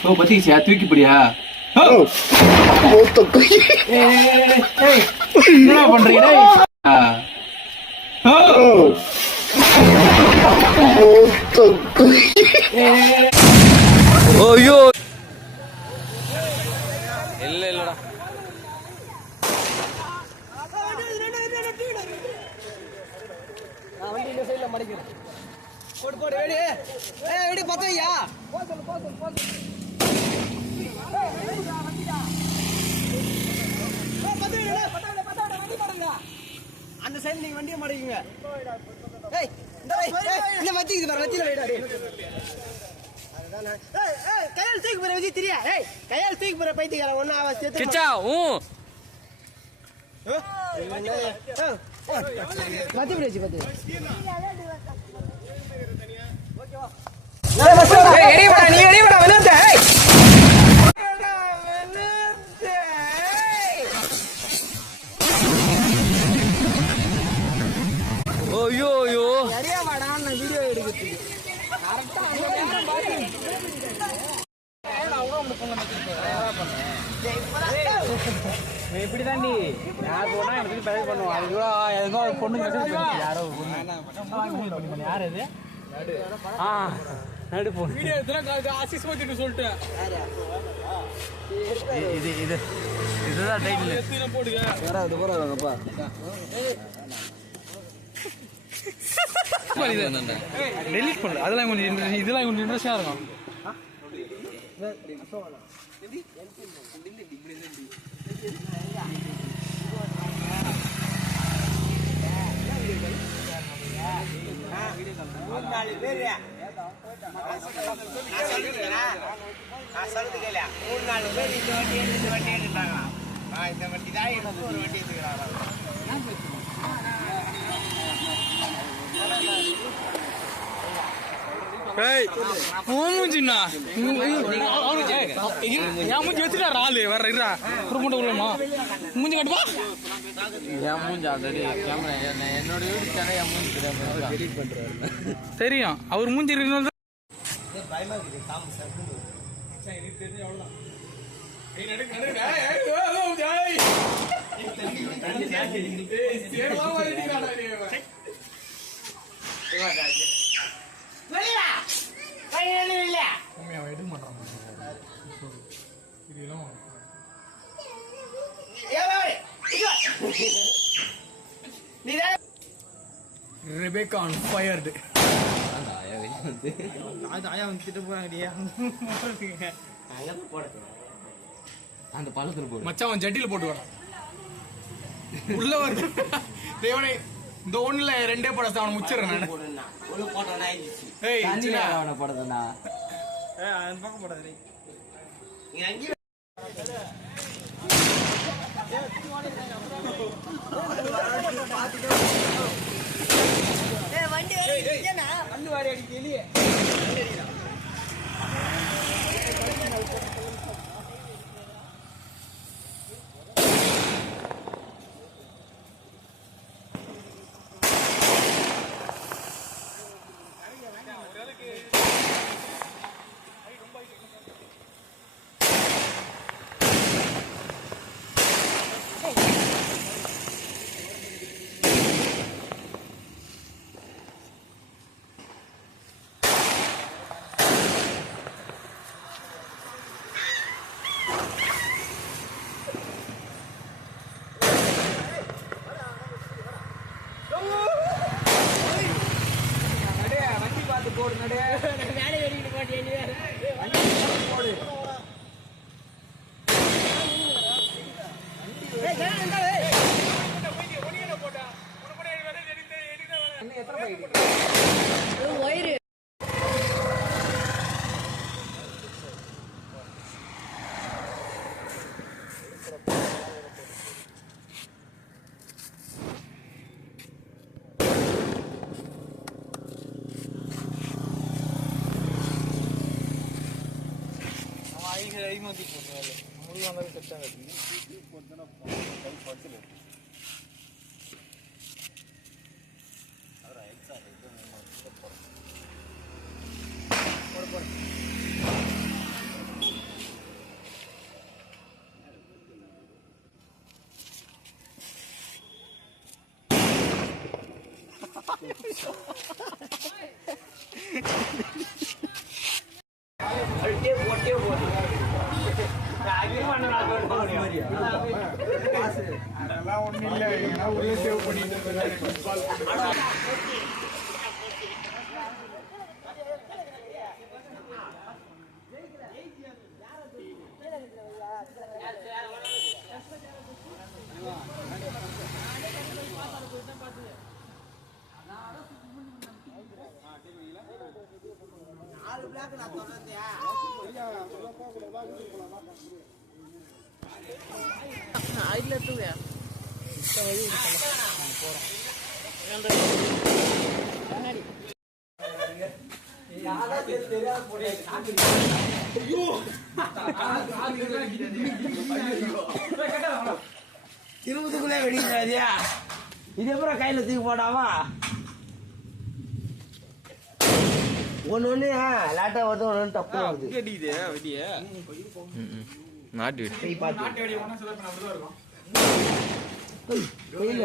ஓ பத்திக்கிச்சியா தூக்கிப்படியா என்ன பண்றீங்க ஐயோ இல்லடா வண்டி இந்த சைடுல மடிக்கிறேன் போடு போடு வெடி வெடி பத்தையா அந்த சைடு நீங்க வண்டியை மடிக்குங்க ஏய் இந்த வச்சிக்குது பாரு வச்சில வைடா டேய் அதுதானே ஏய் கையால தூக்கி போற வச்சி தெரியா ஏய் கையால தூக்கி போற பைத்தியக்கார ஒண்ணா அவஸ்தை கிச்சா பத்தி பிடிச்சி பத்தி ஓகேவா ஏய் எடி வாடா நீ எடி வாடா வந்து ஏய் ஐயோ ஐயோ சரியா வாடா நான் வீடியோ எடுக்குது கரெக்ட்டா அந்த நேரம் பாத்து நான் உங்க போன் பண்ணேன் இப்படி தாண்டி யார் போனா எனக்கு பதில் பண்ணுவோம் அது கூட ஏதோ பொண்ணு மெசேஜ் பண்ணி யாரோ பொண்ணு யார் இது நடு நடு போ வீடியோ எடுத்தா ஆசிஸ் போட்டு சொல்லிட்டேன் இதுதான் டைட்டில் போடுங்க யாராவது போறாங்கப்பா டெலீட் பண்ணு அதெல்லாம் கொஞ்சம் இதெல்லாம் கொஞ்சம் இன்ட்ரெஸ்டா இருக்கும் மூஞ்சிண்ணா என் மூஞ்சி வச்சுட்டாரா ஆளு வேற இருடா குறும்புண்ட உள்ளமா மூஞ்சி கட்டுப்பா என் மூஞ்சி ஆல்ரெடி கேமரா என்னோட யூடியூப் சேனல் என் மூஞ்சி தெரியாம தெரியும் அவர் மூஞ்சி இருக்கிறது Rebecca on fired. ஆயா வந்துட்டு போறாங்கடியா அந்த பாலத்துல போடு மச்சான் அவன் ஜட்டில போட்டு வரான் உள்ள வருது தேவனே இந்த ஒண்ணுல ரெண்டே படத்தை அவன் முச்சிடுறேன் நான் ஒரு போட்டோ ஆயிடுச்சு ஏய் சின்ன அவன படறடா அந்த பக்கம் போடாதே நீ அங்க ஏய் வண்டி ஏனா வந்து வாடி அடி வெளியே போடு நட மேலே ஏறிட்டு போடி நீ போடு ஏய் நான் அந்த ஏய் ஒடியல போடா உனக்கு வேற எடுக்க என்ன எத்தனை பை ஒயர் ahí no tipo muy van a ver que están aquí ahora esta por அதெல்லாம் ஒண்ணும் இல்ல உள்ள சேவ் பண்ணிட்டு திரும்பத்துக்குள்ளே வெடிக்காதியா இது அப்புறம் கையில தூக்கி போடாமா ஒன்னு ஒண்ணு லேட்டா வருது ஒன்னு தப்பு வருது வெடிக்குது வெடிய நாட்டு வெடி நாட்டு வெடி ஒண்ணா சொல்ல அப்படிதான் இருக்கும் இல்ல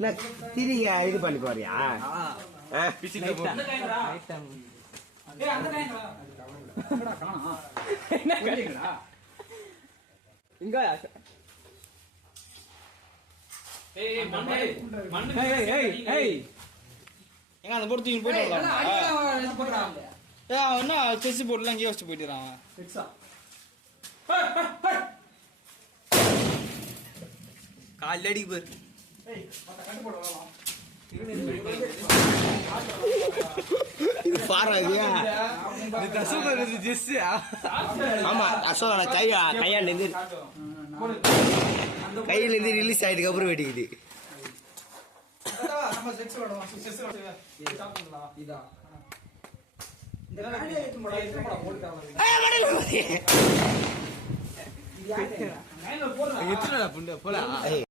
நான் திரிங்க இது பண்ணி போறியா பிச்சிட்டு போ ஏய் அந்த கைங்கடா என்னடா காணோம் என்ன கைங்கடா இங்க ஏய் மண்ணு ஏய் எங்க அந்த போர்டு தூக்கி போட்டு வரலாம் ஏய் அவன் என்ன செஸ் போர்டுலாம் அங்கேயே வச்சு போயிடுறான் செக்ஸா கால் அடி பாரு ஏய் மத்த கண்டு போடு வரலாம் இது பாராதியா இது கசுபர் இது ஜெஸ் ஆமா அசோல கையால இருந்து கையில இருந்து ரிலீஸ் ஆயிடுக்கு அப்புறம் வெடிக்குது நம்ம செக்ஸ் விளையாடுவோம் செக்ஸ் விளையாடுவோம் இதா இந்த காலைய எடுத்து போடா போடுடா